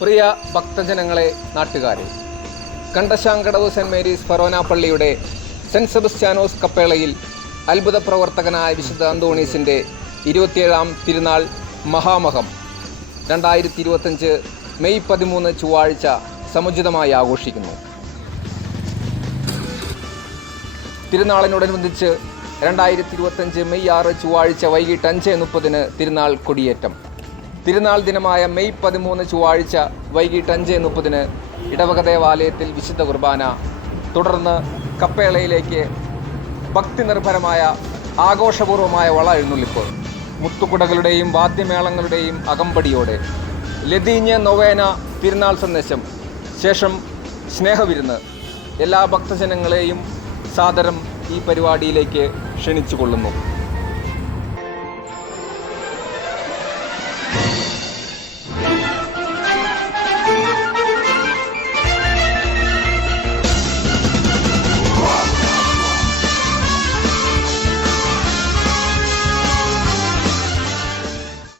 പ്രിയ ഭക്തജനങ്ങളെ, നാട്ടുകാരെ, Kandassankadavu cent Mary's ഫൊറോന പള്ളിയുടെ cent Sebastianos കപ്പേളയിൽ അത്ഭുത പ്രവർത്തകനായ വിശുദ്ധ അന്തോണീസിൻ്റെ 27ാം തിരുനാൾ മഹാമഹം 2025 മെയ് 13 ചൊവ്വാഴ്ച സമുചിതമായി ആഘോഷിക്കുന്നു. തിരുനാളിനോടനുബന്ധിച്ച് 2025 മെയ് 6 ചൊവ്വാഴ്ച വൈകിട്ട് 5:30 തിരുനാൾ കൊടിയേറ്റം. തിരുനാൾ ദിനമായ മെയ് 13 ചൊവ്വാഴ്ച വൈകിട്ട് 5:30 ഇടവക ദേവാലയത്തിൽ വിശുദ്ധ കുർബാന. തുടർന്ന് കപ്പേളയിലേക്ക് ഭക്തി നിർഭരമായ ആഘോഷപൂർവമായ വള എഴുന്നള്ളിപ്പ്, മുത്തുകുടകളുടെയും വാദ്യമേളങ്ങളുടെയും അകമ്പടിയോടെ. ലതീഞ്ഞ നൊവേന തിരുനാൾ സന്ദേശം, ശേഷം സ്നേഹവിരുന്ന്. എല്ലാ ഭക്തജനങ്ങളെയും സാദരം ഈ പരിപാടിയിലേക്ക് ക്ഷണിച്ചുകൊള്ളുന്നു.